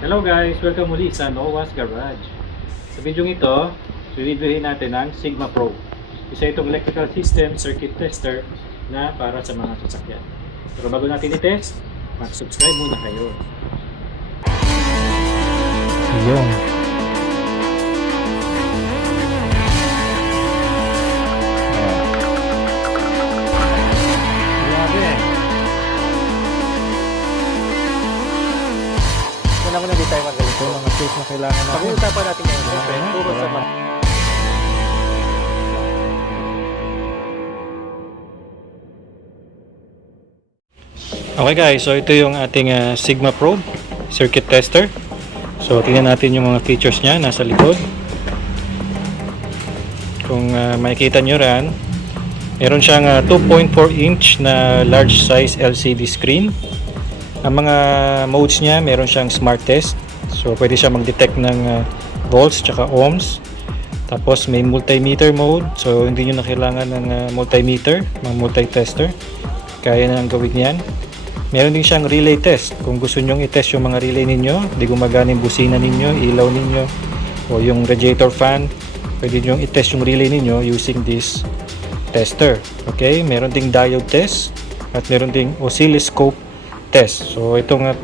Hello guys! Welcome muli sa Noah's Garage. Sa video ito, reviewin natin ang Sigma Pro. Isa itong electrical system circuit tester na para sa mga sasakyan. Pero bago natin i-test, mag-subscribe muna kayo. Yung muna di tayo magaling. Ito mga tools na kailangan natin. Pag-uusapan natin ngayon, siyempre, turo sa mga Okay guys, so ito yung ating Sigma Probe circuit tester. So tingnan natin yung mga features niya nasa likod. Kung makikita nyo rin, meron siyang 2.4 inch na large size LCD screen. Ang mga modes niya, meron siyang smart test. So pwede siya mag-detect ng volts tsaka ohms. Tapos may multimeter mode. So hindi nyo na kailangan ng multimeter, mga multi-tester. Kaya na ang gawin yan. Meron din siyang relay test. Kung gusto nyo i-test yung mga relay ninyo, di gumagana yung busina ninyo, ilaw ninyo, o yung radiator fan, pwede nyo i-test yung relay ninyo using this tester. Okay? Meron ding diode test at meron ding oscilloscope test. So itong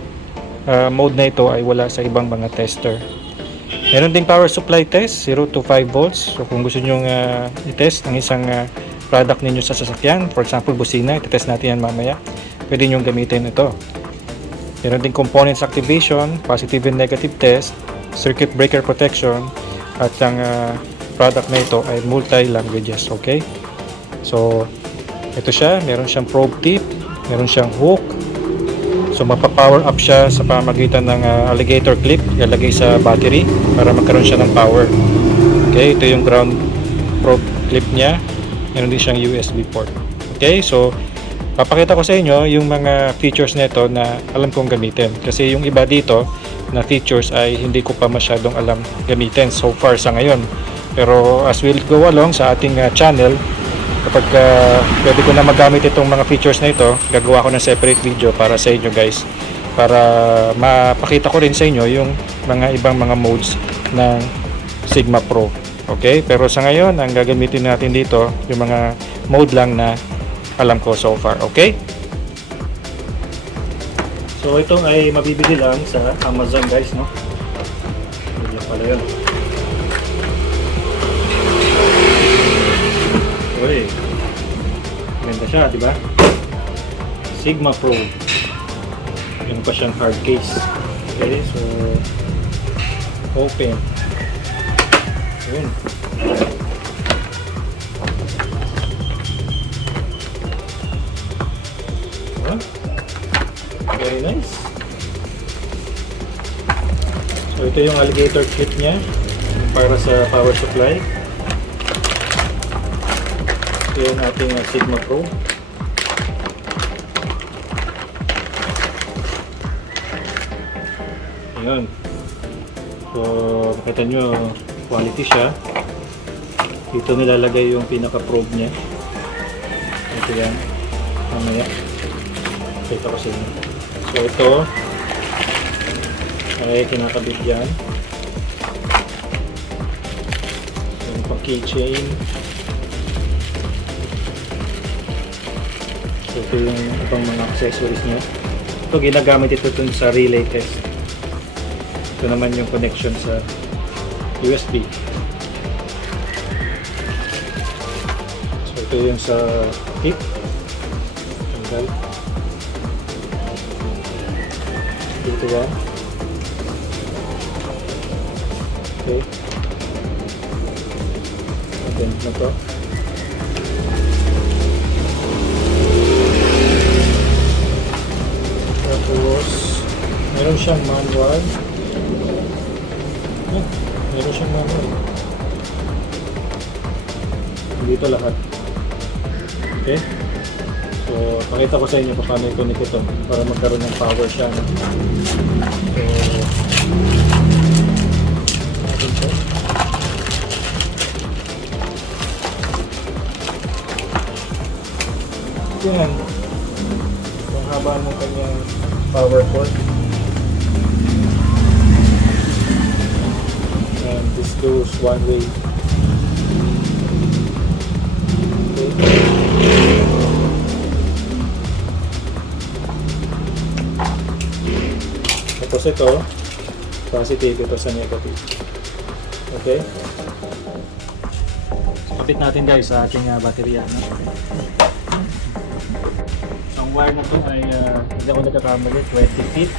mode na ito ay wala sa ibang mga tester. Meron ding power supply test, 0 to 5 volts. So kung gusto nyo i-test ang isang product ninyo sa sasakyan, for example busina, i-test natin yan mamaya, pwede nyo gamitin ito. Meron ding components activation, positive and negative test, circuit breaker protection, at ang product na ito ay multi-languages. Okay? So ito siya, meron siyang probe tip, meron siyang hook. So mapapower up siya sa pamamagitan ng alligator clip, ilalagay sa battery para magkaroon siya ng power. Okay, ito yung ground probe clip niya. Meron din siyang USB port. Okay, so papakita ko sa inyo yung mga features nito na alam kong gamitin. Kasi yung iba dito na features ay hindi ko pa masyadong alam gamitin so far sa ngayon. Pero as we'll go along sa ating channel, kapag pwede ko na magamit itong mga features na ito, gagawa ko ng separate video para sa inyo guys, para mapakita ko rin sa inyo yung mga ibang mga modes ng Sigma Pro. Okay, pero sa ngayon ang gagamitin natin dito yung mga mode lang na alam ko so far. Okay, so ito ay mabibili lang sa Amazon guys, no? Bigla pala yun. Uy, ganda siya, di ba? Sigma Pro. Yan pa siyang hard case. Okay, so open. Yun. Huh? Very nice. So ito yung alligator clip niya para sa power supply. Ito yung ating Sigma Pro. Ayan. So makita nyo, quality siya. Dito nilalagay yung pinaka probe niya. Ito yan. Mamaya kita ko sa inyo. So ito ay kinakabit yan. Yung pang keychain. So ito yung ibang mga accessories niya. Ito ginagamit ito dun sa relay test. Ito naman yung connection sa USB. So ito yung sa tip. Tanggal. Dito ba? Okay. Then na to. Tapos meron siyang manual. Meron siyang manual. Dito lahat. Okay? So, pakita ko sa inyo paano i-connect ito para magkaroon ng power siya. No? So, natin siya. Yan. Kung haba ng kanyang power cord. one way. Tapos ito, positive, ito sa negative. Okay? So, kapit natin guys sa ating baterya. No? So, ang wire na to ay, hindi ako nagkakamali, 20 feet.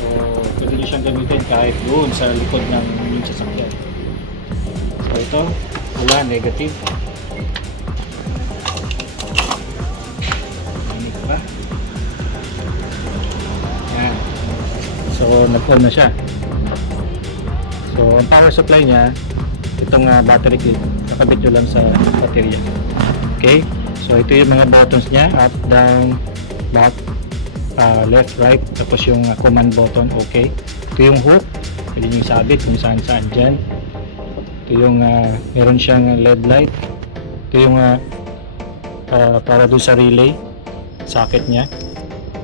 So, pwede nyo siyang gamitin kahit doon sa likod ng inyong sasakyan. So, ito, wala, negative. So, nag-on na siya. So, ang power supply niya, itong battery kit, nakabit nyo lang sa baterya. Okay? So, ito yung mga buttons niya, up, down, back, left, right, tapos yung command button, okay. Ito yung hook, pwede nyo sabit kung saan-saan dyan. Ito yung, meron siyang LED light. Ito yung, para doon sa relay, socket niya.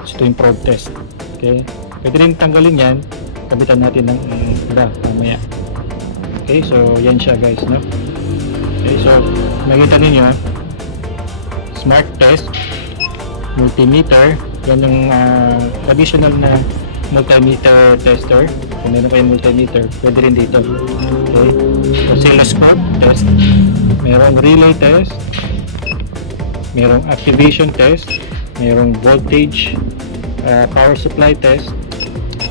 So, ito yung probe test. Okay? Pwede rin tanggalin yan, kabitan natin ng iba mamaya. Okay, so yan siya guys, no? Okay, so makikita ninyo, smart test, multimeter, yan yung traditional na multimeter tester. Kung meron kayong multimeter, pwede rin dito. Okay, oscilloscope test, merong relay test, merong activation test, merong voltage, power supply test.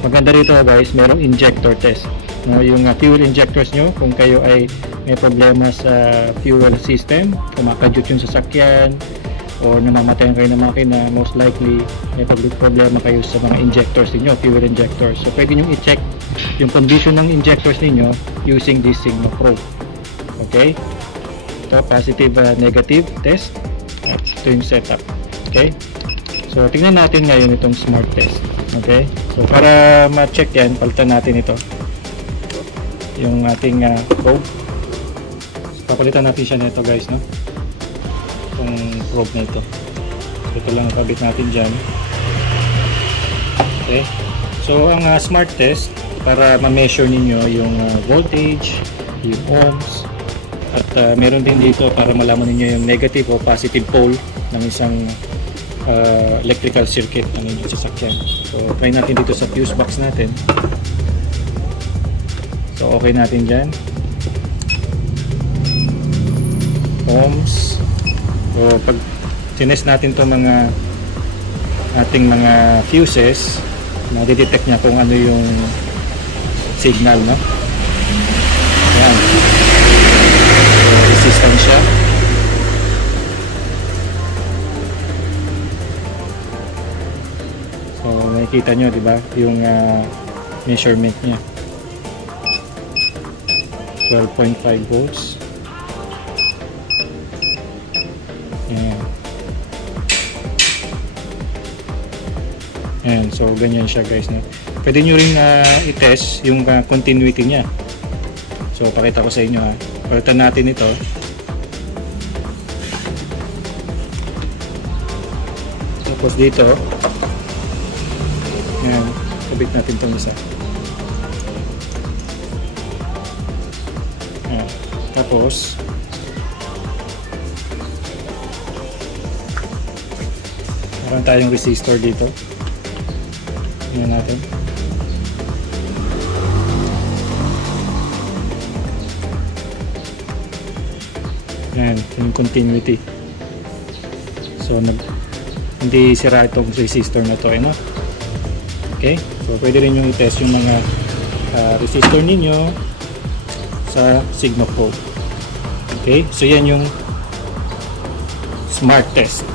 Maganda rito guys, merong injector test. No, yung fuel injectors nyo, kung kayo ay may problema sa fuel system, kumakadyot yung sasakyan, or namamatayan kayo ng makina, most likely may problema kayo sa mga injectors niyo, fuel injectors. So pwede nyo i-check yung condition ng injectors niyo using this Sigma Probe. Okay? Ito, positive, negative test. At ito yung setup. Okay? So tingnan natin ngayon itong smart test. Okay? So para ma-check yan, palitan natin ito. Yung ating probe. So, papalitan natin siya nito guys, no? Itong probe na ito. So ito lang nakabit natin dyan. Okay? So ang smart test, para ma-measure ninyo yung voltage, yung ohms, at meron din dito para malaman ninyo yung negative o positive pole ng isang electrical circuit ng inyong sasakyan. So try natin dito sa fuse box natin. So okay natin dyan. Ohms. So pag tinest natin to mga ating mga fuses, ma-detect niya kung ano yung signal, no? Ayan. So resistance siya. So nakikita nyo, di ba, yung measurement niya, 12.5 volts. Ayan. Ayan, so ganyan siya guys, no? Pwede nyo rin i-test yung continuity niya. So pakita ko sa inyo, ha. Palitan natin ito. Tapos dito, ayan, kabit natin itong isa. Ayan. Tapos meron tayong resistor dito. Ayan natin. Ayan, yung continuity. So hindi sira itong resistor na to, no? Okay, so pwede rin yung i-test yung mga resistor ninyo sa Sigma Probe. Okay, so yan yung smart test.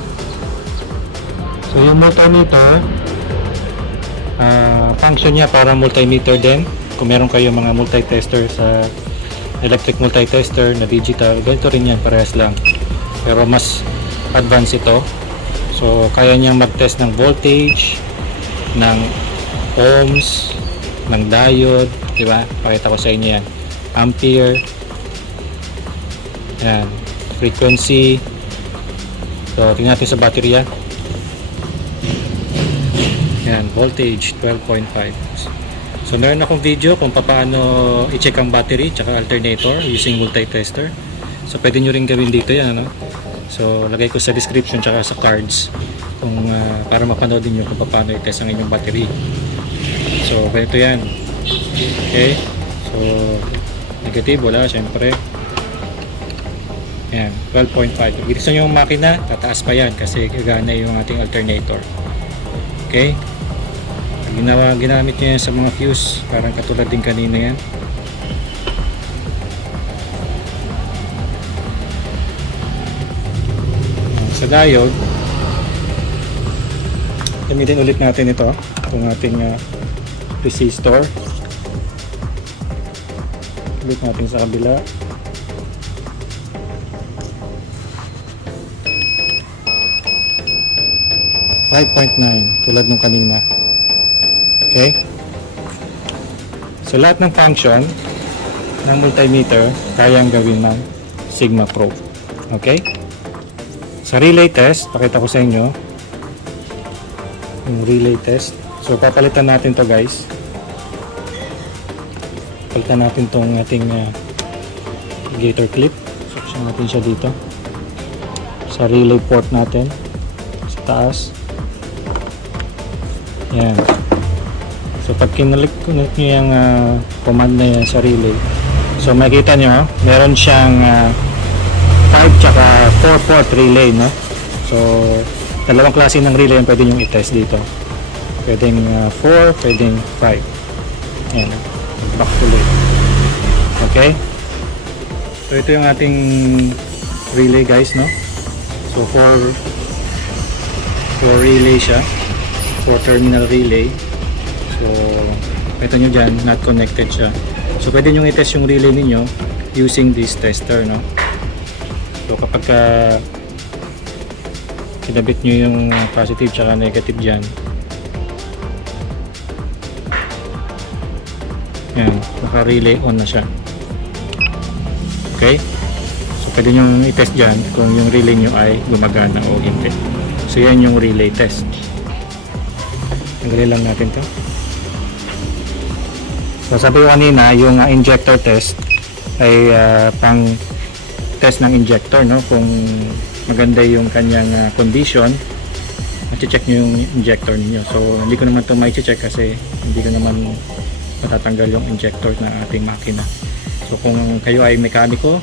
So yung multimeter, function niya para multimeter din. Kung meron kayo mga multitester sa electric multitester na digital, ganito rin yan, parehas lang, pero mas advanced ito. So kaya niyang mag-test ng voltage, ng ohms, ng diode, di ba? Pakita ko sa inyo yan. Ampere, yan, frequency. So tingnan natin sa baterya. Yan, voltage 12.5. So So meron akong video kung paano i-check ang battery tsaka alternator using multi-tester. So pwede nyo rin gawin dito yan, ano? So lagay ko sa description tsaka sa cards kung para mapanood niyo kung paano i-test ang inyong battery. So ganito yan. Okay? So negative, wala, syempre. Yan, 12.5. Pag gusto nyo yung makina, tataas pa yan kasi gagana yung ating alternator. Okay? Ginamit nyo yan sa mga fuse, parang katulad din kanina yan. Sa diode, gamitin ulit natin ito, itong ating resistor. Ulit natin sa kabila. Tulad nung kanina. Okay? So lahat ng function ng multimeter kayang gawin ng Sigma Pro. Okay? Sa relay test, pakita ko sa inyo yung relay test. So papalitan natin to, guys. Palitan natin tong ating gator clip. So natin siya dito sa relay port natin sa taas. Yan. So pag kinalik nyo yung command na yan sa relay, so makikita nyo meron siyang 5 tsaka 4 port relay, no? So dalawang klase ng relay yung pwede nyo i-test dito. Pwedeng 4, pwedeng 5. Yan. Back to load. Okay? So ito yung ating relay, guys, no? So for relay siya, 4 terminal relay. So ito nyo dyan, not connected siya. So pwede nyo i-test yung relay ninyo using this tester, no? So kapag kinabit nyo yung positive tsaka negative dyan, yan, naka-relay on na siya. Okay? So pwede nyo i-test dyan kung yung relay nyo ay gumagana o hindi. So yan yung relay test. Tanggalin lang natin to. So sabi ko kanina, yung injector test ay pang test ng injector, no? Kung maganda yung kanyang condition, i-check nyo yung injector ninyo. So hindi ko naman ito ma-check kasi hindi ko naman matatanggal yung injector ng ating makina. So kung kayo ay mekaniko,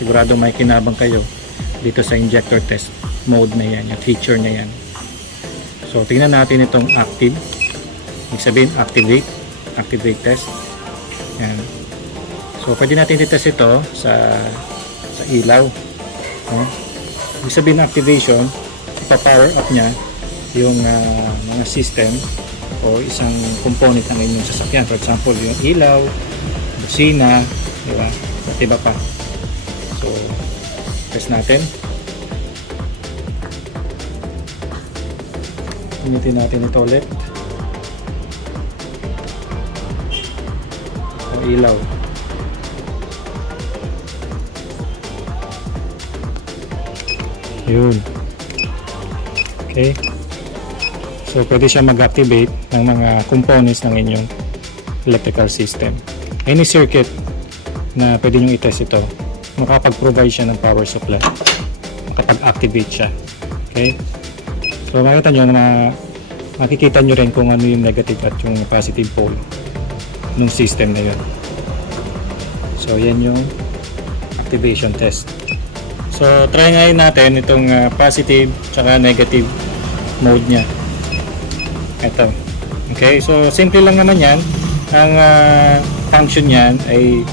sigurado may kinabang kayo dito sa injector test mode na yan, yung feature na yan. So tingnan natin itong active. Ibig sabihin activate test. Yan. So pwede natin i-test ito sa ilaw. No? Ibig sabihin activation, ipa-power up niya yung mga system o isang component ng inyong sasakyan. For example, yung ilaw, busina, di ba? At iba pa. So test natin. Gamitin natin ito ulit. O ilaw. Yun. Okay. So pwede siya mag-activate ng mga components ng inyong electrical system. Any circuit na pwede nyo i-test ito, makapag-provide siya ng power supply. Makapag-activate siya. Okay. So makikita nyo na makikita nyo rin kung ano yung negative at yung positive pole ng system na yun. So yan yung activation test. So try ngayon natin itong positive tsaka negative mode nya. Ito. Okay, so simple lang naman yan. Ang function yan ay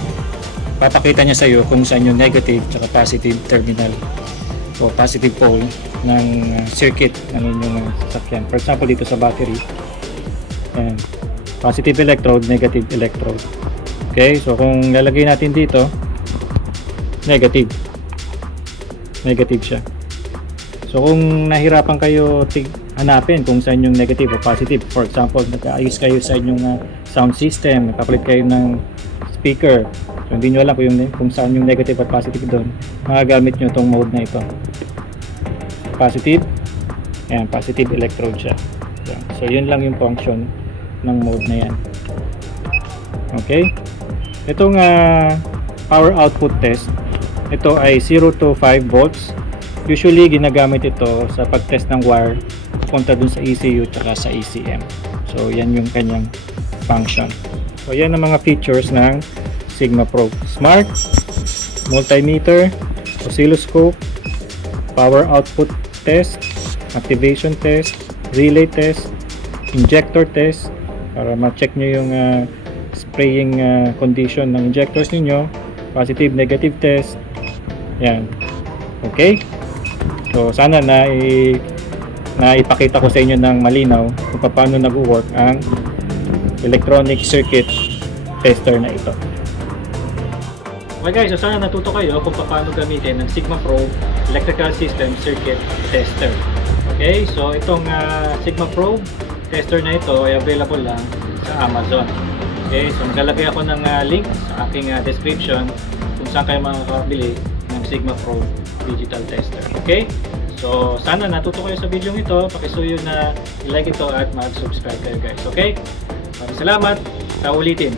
papakita niya sa iyo kung saan yung negative tsaka positive terminal o positive pole ng circuit ng inyong sasakyan. For example, dito sa battery, ayan, positive electrode, negative electrode. Okay, so kung lalagay natin dito, negative siya. So kung nahirapan kayo hanapin kung saan yung negative o positive, for example, nag-aayos kayo sa inyong sound system, nakapalit kayo ng speaker, so hindi nyo alam kung saan yung negative at positive doon, magagamit nyo itong mode na ito. Positive, ayan, positive electrode siya. Ayan. So yun lang yung function ng mode na yan. Okay? Itong power output test, ito ay 0 to 5 volts. Usually ginagamit ito sa pag-test ng wire punta dun sa ECU tsaka sa ECM. So yan yung kanyang function. So yan ang mga features ng Sigma Probe. Smart, multimeter, oscilloscope, power output test, activation test, relay test, injector test para ma-check nyo yung spraying condition ng injectors ninyo, positive, negative test. Yan. Okay? So sana na ipakita ko sa inyo ng malinaw kung paano nag-work ang electronic circuit tester na ito. Okay guys, so sana natuto kayo kung paano gamitin ng Sigma Probe Electrical System Circuit Tester. Okay, so itong Sigma Probe tester na ito ay available lang sa Amazon. Okay, so maglalagay ako ng link sa aking description kung saan kayo makakabili ng Sigma Probe Digital Tester. Okay, so sana natuto kayo sa video ito. Pakisuyo na i-like ito at mag-subscribe kayo guys. Okay, maraming salamat. Sa ulitin.